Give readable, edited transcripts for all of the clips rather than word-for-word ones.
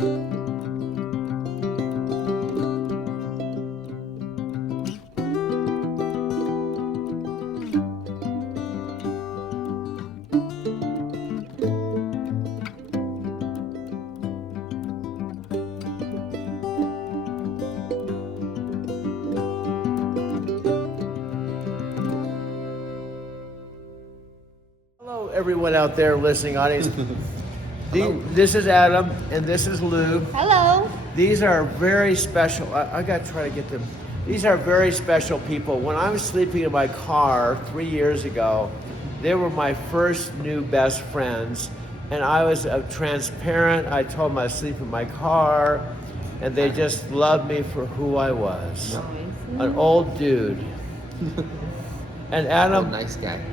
Hello, everyone out there listening, audience. This is Adam, and this is Lou. Hello. These are very special. I got to try to get them. These are very special people. When I was sleeping in my car 3 years ago, they were my first new best friends, and I was transparent. I told them I sleep in my car, and they just loved me for who I was, an old dude. And Adam, Nice guy.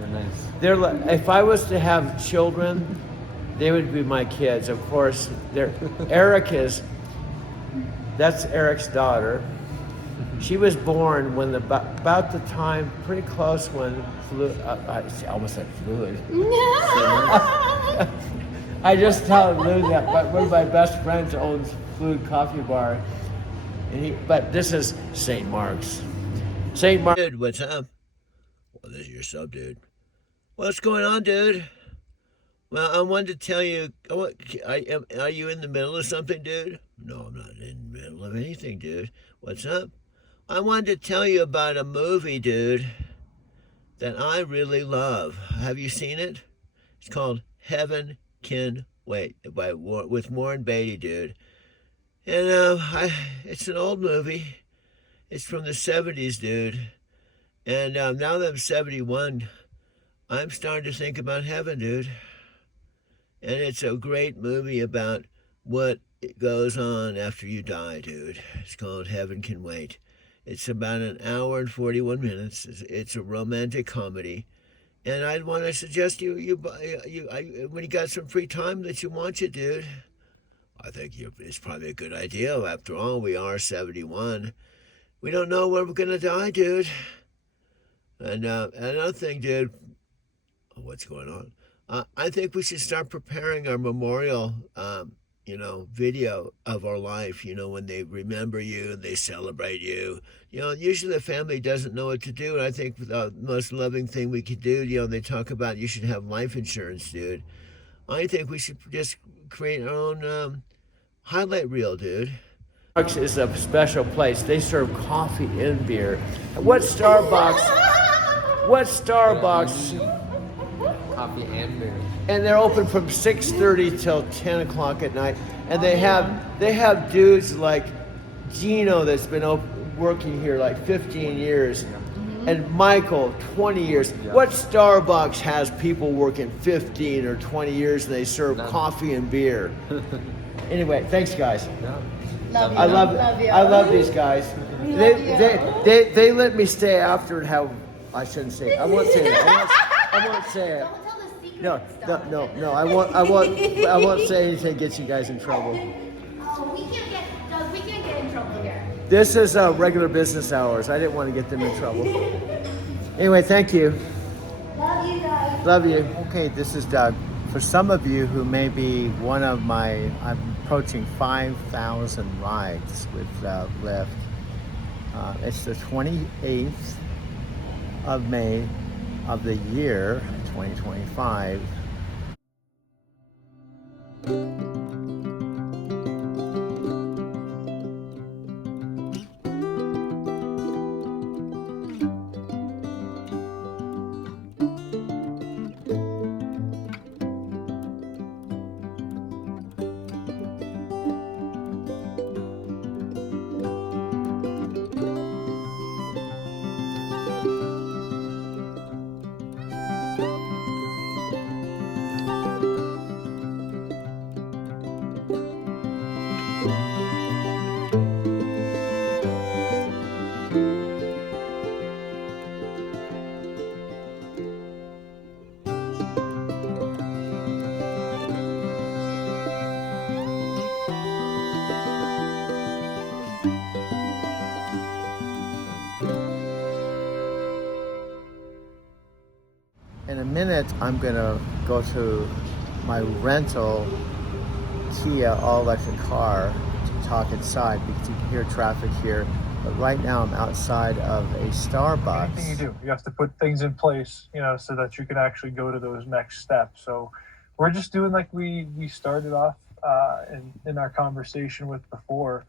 You're nice. they're like, if I was to have children, they would be my kids. Of course, that's Eric's daughter. She was born when about the time, pretty close when I almost said fluid. I just tell Lou that one of my best friends owns Fluid Coffee Bar, but this is St. Mark's. St. Mark's. Dude, what's up? Well, this is your sub, dude. What's going on, dude? Well, I wanted to tell you, are you in the middle of something, dude? No, I'm not in the middle of anything, dude. What's up? I wanted to tell you about a movie, dude, that I really love. Have you seen it? It's called Heaven Can Wait with Warren Beatty, dude. And it's an old movie. It's from the 70s, dude. And now that I'm 71, I'm starting to think about heaven, dude. And it's a great movie about what goes on after you die, dude. It's called Heaven Can Wait. It's about an hour and 41 minutes. It's a romantic comedy. And I'd want to suggest when you got some free time that you watch it, dude. I think it's probably a good idea. After all, we are 71. We don't know when we're going to die, dude. And another thing, dude. Oh, what's going on? I think we should start preparing our memorial, video of our life, when they remember you and they celebrate you. Usually the family doesn't know what to do, and I think the most loving thing we could do, they talk about you should have life insurance, dude. I think we should just create our own highlight reel, dude. Starbucks is a special place. They serve coffee and beer. What Starbucks? Coffee and beer. And they're open from 6:30 till 10 o'clock at night. And they have dudes like Gino that's been working here like 15 years. And Michael, 20 years. Yeah. What Starbucks has people working 15 or 20 years and they serve coffee and beer? Anyway, thanks guys. No. Love you. I love you. I love these guys. They let me stay after and have. I shouldn't say it. I won't say it. I won't say it. Don't tell the secret No. stuff. I won't say anything that gets you guys in trouble. Oh, we can't get in trouble here. This is regular business hours. I didn't want to get them in trouble. Anyway, thank you. Love you guys. Love you. Okay, this is Doug. For some of you who may be I'm approaching 5,000 rides with Lyft. It's the 28th of May of the year 2025. In a minute, I'm gonna go to my rental Kia all-electric car to talk inside because you can hear traffic here. But right now I'm outside of a Starbucks. Anything you do, you have to put things in place, so that you can actually go to those next steps. So we're just doing like we started off in our conversation with before.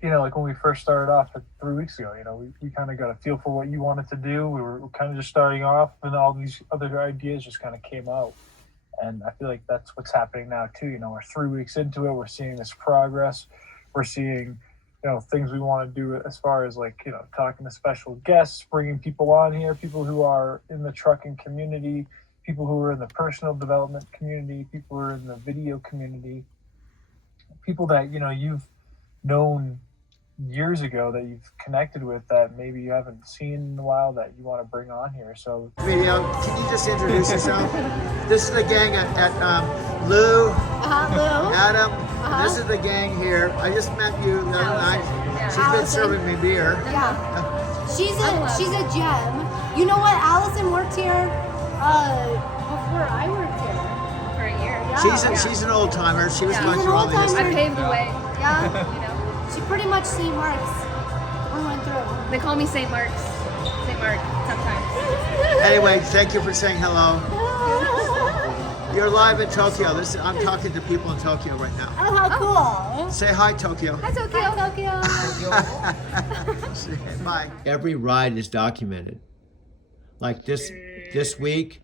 Like when we first started off 3 weeks ago, we kind of got a feel for what you wanted to do. We were kind of just starting off, and all these other ideas just kind of came out. And I feel like that's what's happening now too. We're 3 weeks into it. We're seeing this progress. We're seeing things we want to do as far as talking to special guests, bringing people on here, people who are in the trucking community, people who are in the personal development community, people who are in the video community, people that, you've known years ago that you've connected with that maybe you haven't seen in a while that you want to bring on here. So Video, can you just introduce yourself? This is the gang at Lou, Lou. Adam. This is the gang here. I just met you the other night. She's been Allison. serving me beer. Yeah. She's a gem. You know what? Allison worked here before I worked here. For a year. Yeah. She's an old timer. She was Yeah. going She's through an all the old-timer. history. I paved the way, Yeah. She pretty much St. Mark's. We went through. They call me St. Mark's. St. Mark sometimes. Anyway, thank you for saying hello. You're live in Tokyo. I'm talking to people in Tokyo right now. Oh, how cool. Say hi, Tokyo. Hi, Tokyo. Hi, Tokyo. Bye. Every ride is documented. Like this week,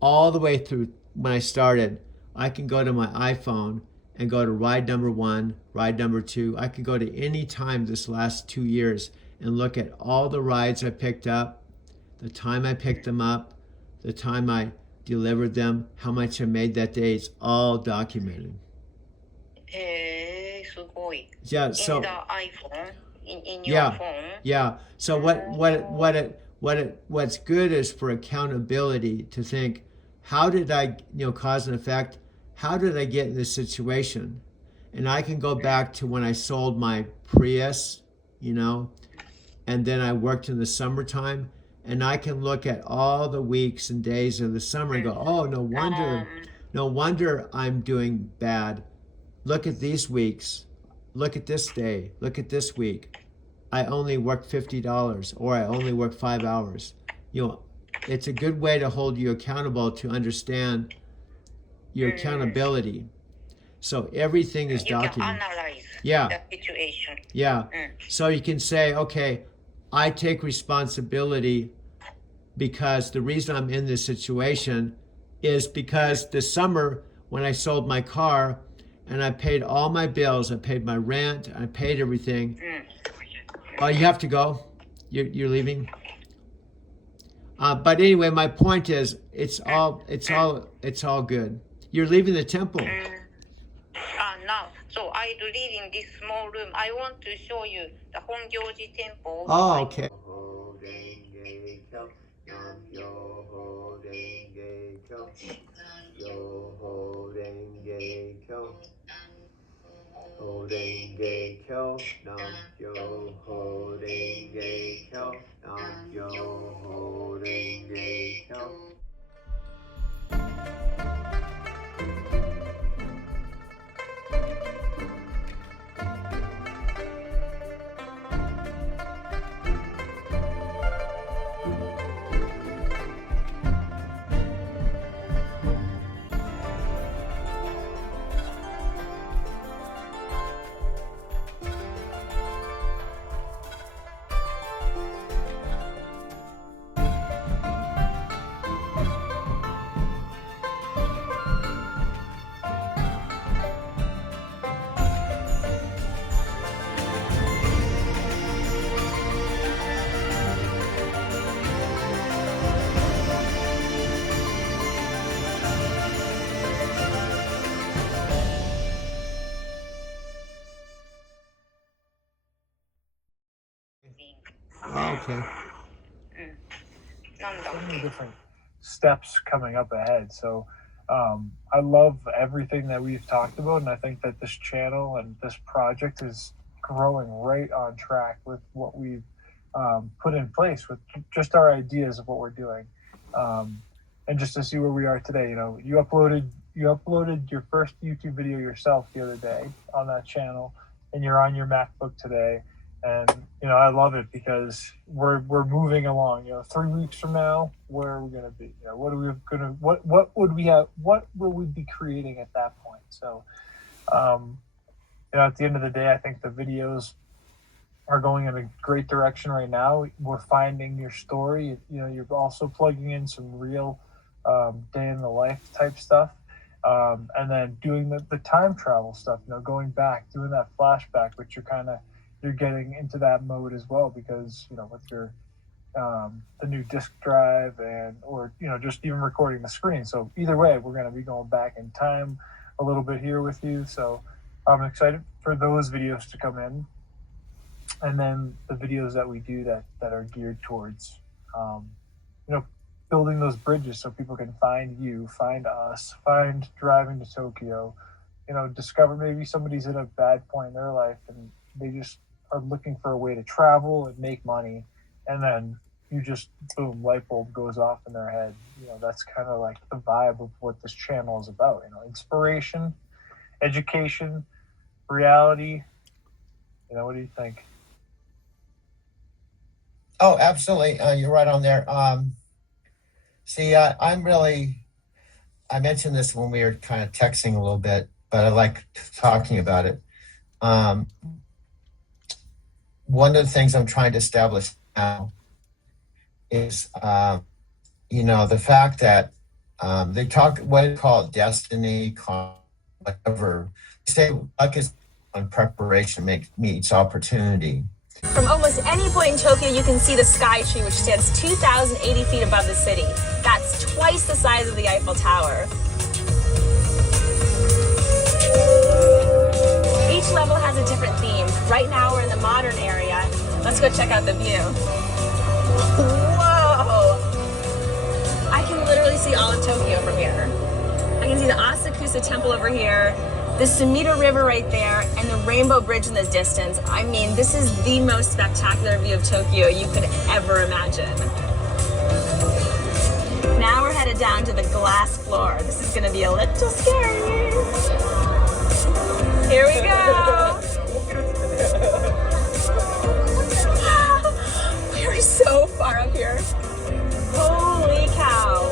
all the way through when I started, I can go to my iPhone and go to ride number 1, ride number 2. I could go to any time this last 2 years and look at all the rides I picked up, the time I picked them up, the time I delivered them, how much I made that day. It's all documented. へえ、すごい。Yeah, In so the iPhone, in your yeah, phone. yeah. So what's good is for accountability to think, how did I, cause and effect? How did I get in this situation? And I can go back to when I sold my Prius, and then I worked in the summertime, and I can look at all the weeks and days of the summer and go, oh, no wonder I'm doing bad. Look at these weeks. Look at this day. Look at this week. I only worked $50, or I only worked 5 hours. It's a good way to hold you accountable to understand your accountability. So everything is You can documented. analyze Yeah. the situation. Yeah. So you can say, okay, I take responsibility because the reason I'm in this situation is because this summer when I sold my car and I paid all my bills, I paid my rent, I paid everything. Oh, you have to go? You're leaving? But anyway, my point is, it's all good. You're leaving the temple. Now, so I live in this small room. I want to show you the Hongyoji Temple. Oh, okay. Oh, okay. so many different steps coming up ahead. So I love everything that we've talked about, and I think that this channel and this project is growing right on track with what we've put in place with just our ideas of what we're doing. And just to see where we are today, you uploaded, uploaded your first YouTube video yourself the other day on that channel, and you're on your MacBook today. And I love it because we're moving along. 3 weeks from now, where are we going to be? What will we be creating at that point? So, at the end of the day, I think the videos are going in a great direction right now. We're finding your story. You're also plugging in some real day in the life type stuff, and then doing the time travel stuff. Going back, doing that flashback, which you're getting into that mode as well, because with your the new disk drive or just even recording the screen. So either way, we're going to be going back in time a little bit here with you. So I'm excited for those videos to come in, and then the videos that we do that are geared towards building those bridges so people can find you, find us, find driving to Tokyo, discover maybe somebody's at a bad point in their life and they just are looking for a way to travel and make money, and then you just boom, light bulb goes off in their head. That's kind of like the vibe of what this channel is about. Inspiration, education, reality. What do you think? Oh, absolutely. You're right on there. See, I mentioned this when we were kind of texting a little bit, but I like talking about it. One of the things I'm trying to establish now is, the fact that they talk, what they call destiny, whatever. They say luck is on preparation meets opportunity. From almost any point in Tokyo, you can see the Sky Tree, which stands 2,080 feet above the city. That's twice the size of the Eiffel Tower. Each level has a different theme. Right now we're in the modern area. Let's go check out the view. Whoa! I can literally see all of Tokyo from here. I can see the Asakusa Temple over here, the Sumida River right there, and the Rainbow Bridge in the distance. I mean, this is the most spectacular view of Tokyo you could ever imagine. Now we're headed down to the glass floor. This is gonna be a little scary. Here we go. We are so far up here. Holy cow.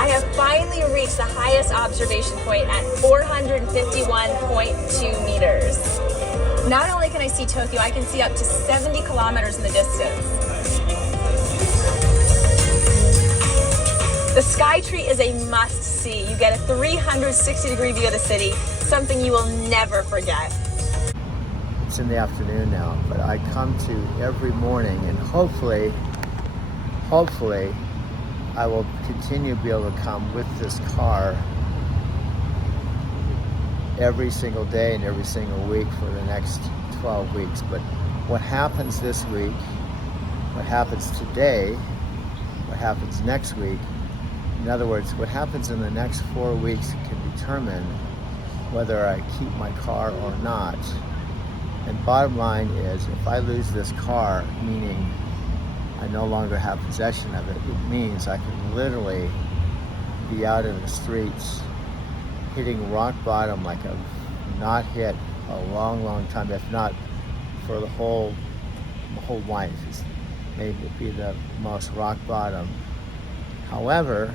I have finally reached the highest observation point at 451.2 meters. Not only can I see Tokyo, I can see up to 70 kilometers in the distance. The Sky Tree is a must-see. You get a 360-degree view of the city, something you will never forget. It's in the afternoon now, but I come to every morning, and hopefully, I will continue to be able to come with this car every single day and every single week for the next 12 weeks. But what happens this week, what happens today, what happens next week, in other words, what happens in the next 4 weeks can determine whether I keep my car or not. And bottom line is, if I lose this car, meaning I no longer have possession of it, it means I can literally be out in the streets hitting rock bottom like I've not hit a long time, if not for my whole life. It's maybe be the most rock bottom. However,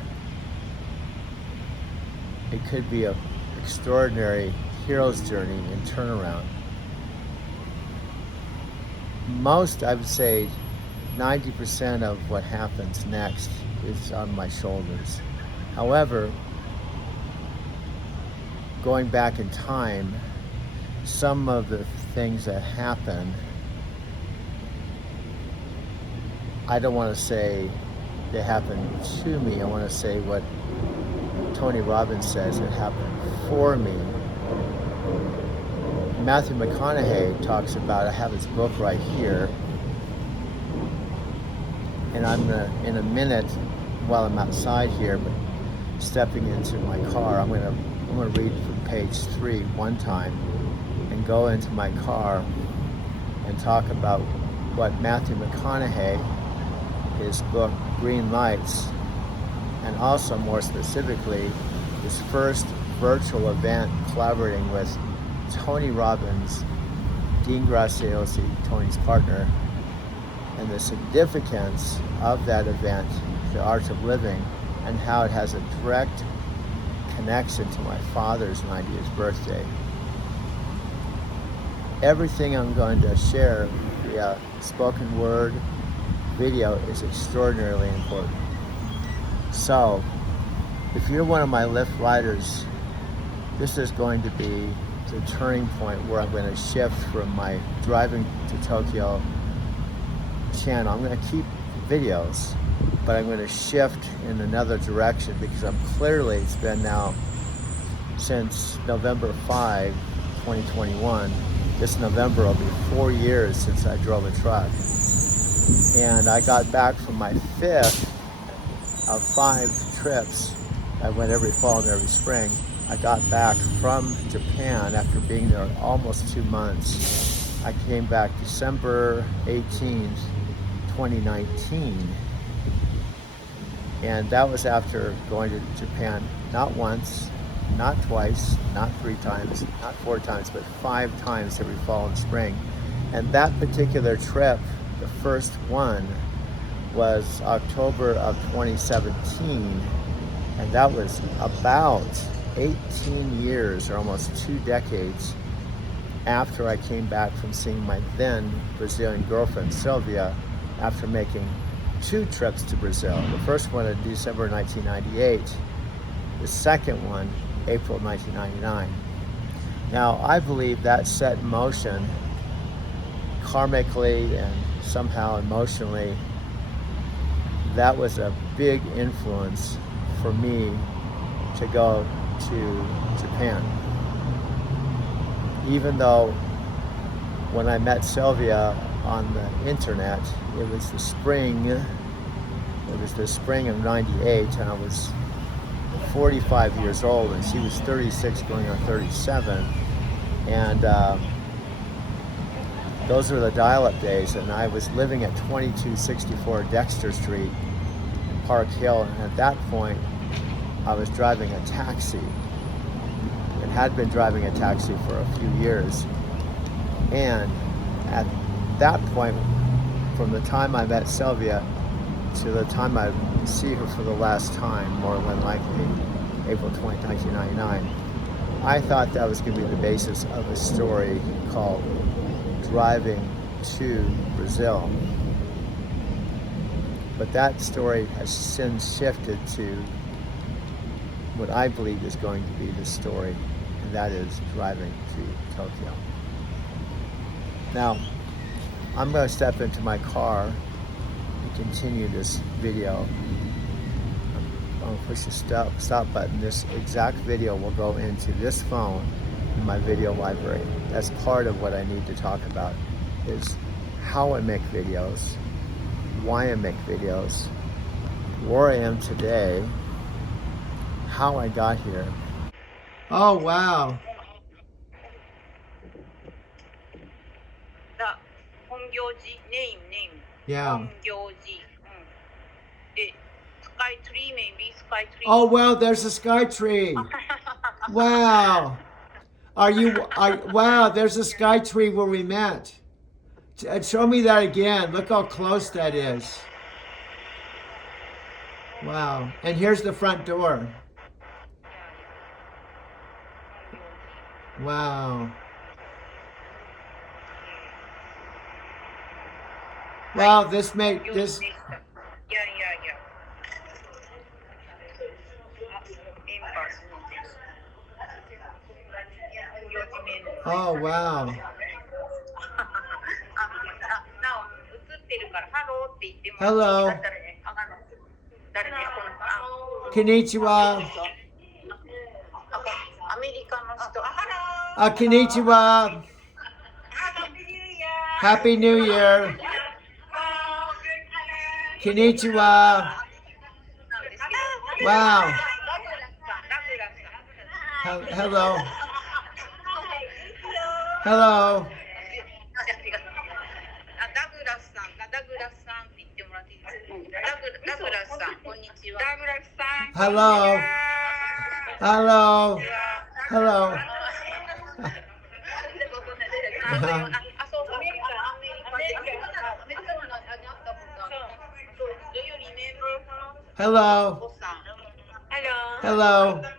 it could be an extraordinary hero's journey and turnaround. I would say 90% of what happens next is on my shoulders. However, going back in time, some of the things that happen, I don't want to say they happened to me. I want to say what Tony Robbins says, it happened for me. Matthew McConaughey talks about, I have his book right here, and I'm gonna, in a minute, while I'm outside here, but stepping into my car, I'm gonna read from page 3 one time and go into my car and talk about what Matthew McConaughey, his book Green Lights, and also more specifically, his first virtual event collaborating with Tony Robbins, Dean Graziosi, Tony's partner, and the significance of that event, The Art of Living, and how it has a direct connection to my father's 90th birthday. Everything I'm going to share via spoken word, video is extraordinarily important. So, if you're one of my Lyft riders, this is going to be the turning point where I'm going to shift from my driving to Tokyo channel. I'm going to keep videos, but I'm going to shift in another direction because it's been now since November 5, 2021. This November will be 4 years since I drove a truck. And I got back from my 5th of 5 trips. I went every fall and every spring. I got back from Japan after being there almost 2 months. I came back December 18th, 2019. And that was after going to Japan not once, not twice, not 3 times, not 4 times, but 5 times every fall and spring. And that particular trip, the first one, was October of 2017. And that was about 18 years, or almost 2 decades, after I came back from seeing my then Brazilian girlfriend, Sylvia, after making 2 trips to Brazil. The first one in December 1998, the second one, April 1999. Now, I believe that set in motion, karmically and somehow emotionally, that was a big influence for me to go to Japan. Even though when I met Sylvia on the internet, it was the spring of 98, and I was 45 years old, and she was 36 going on 37. And those were the dial-up days, and I was living at 2264 Dexter Street in Park Hill, and at that point, I was driving a taxi, and had been driving a taxi for a few years. And at that point, from the time I met Sylvia to the time I see her for the last time, more than likely April 20, 1999, I thought that was going to be the basis of a story called Driving to Brazil. But that story has since shifted to what I believe is going to be the story, and that is driving to Tokyo. Now, I'm going to step into my car and continue this video. I'm going to push the stop button. This exact video will go into this phone in my video library. That's part of what I need to talk about, is how I make videos, why I make videos, where I am today, how I got here. Oh, wow. The Hongyoji name. Yeah. Hongyoji. The sky tree, maybe sky tree. Oh, wow, there's a sky tree. Wow. Wow, there's a sky tree where we met. Show me that again. Look how close that is. Wow. And here's the front door. Wow. Wow, this. Yeah. Oh, wow. Hello. Konnichiwa. Konnichiwa. Happy New Year. Konnichiwa. Wow. Hello. Hello. ダグラスさんって言ってもらっていいですか？ダグダグラスさん、こんにちは。ダグラスさん。 Hello. Hello. Hello. あ、そうか。アメリカにあったことある。Do you remember Hello. おさん。Hello. Hello. そう、写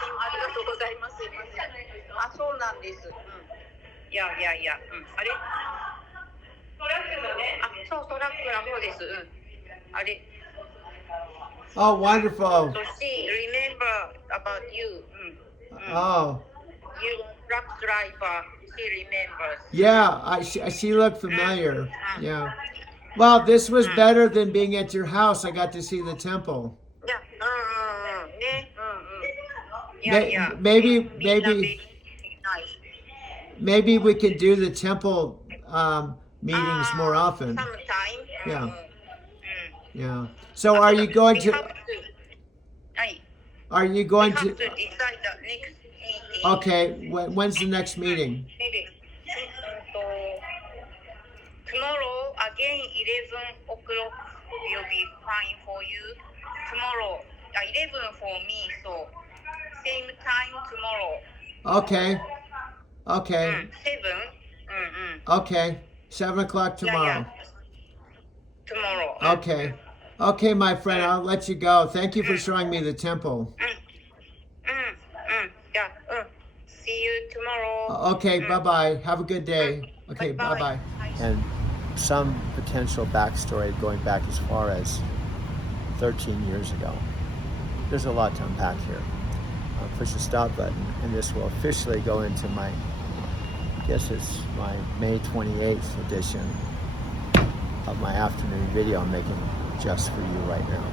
真ありがとうございます。あ、そうなんです。うん。いや、あれトラックのね。あ、そう、トラックの方です。うん。あれ Oh, wonderful. So she remember about you. Oh, You truck driver. She remembers. yeah. She looked familiar. Yeah. Well, this was better than being at your house. I got to see the temple. Yeah. ね。Yeah. Maybe Nice. maybe we could do the temple meetings more often. Sometime. Yeah. Yeah. So are you going We to? have to. はい。Are you We going have to? to decide the next meeting. Okay. When's the next meeting? Maybe. Tomorrow again 11 o'clock will be fine for you. Tomorrow 11 for me, so same time tomorrow. Okay. Okay. 7. Okay. 7 o'clock tomorrow. Tomorrow. Okay. Okay, my friend. I'll let you go. Thank you for showing me the temple. Yeah. See you tomorrow. Okay. Bye bye. Have a good day. Okay. Bye bye. And some potential backstory going back as far as 13 years ago. There's a lot to unpack here. I'll push the stop button, and this will officially go into my, I guess it's my May 28th edition of my afternoon video I'm making just for you right now.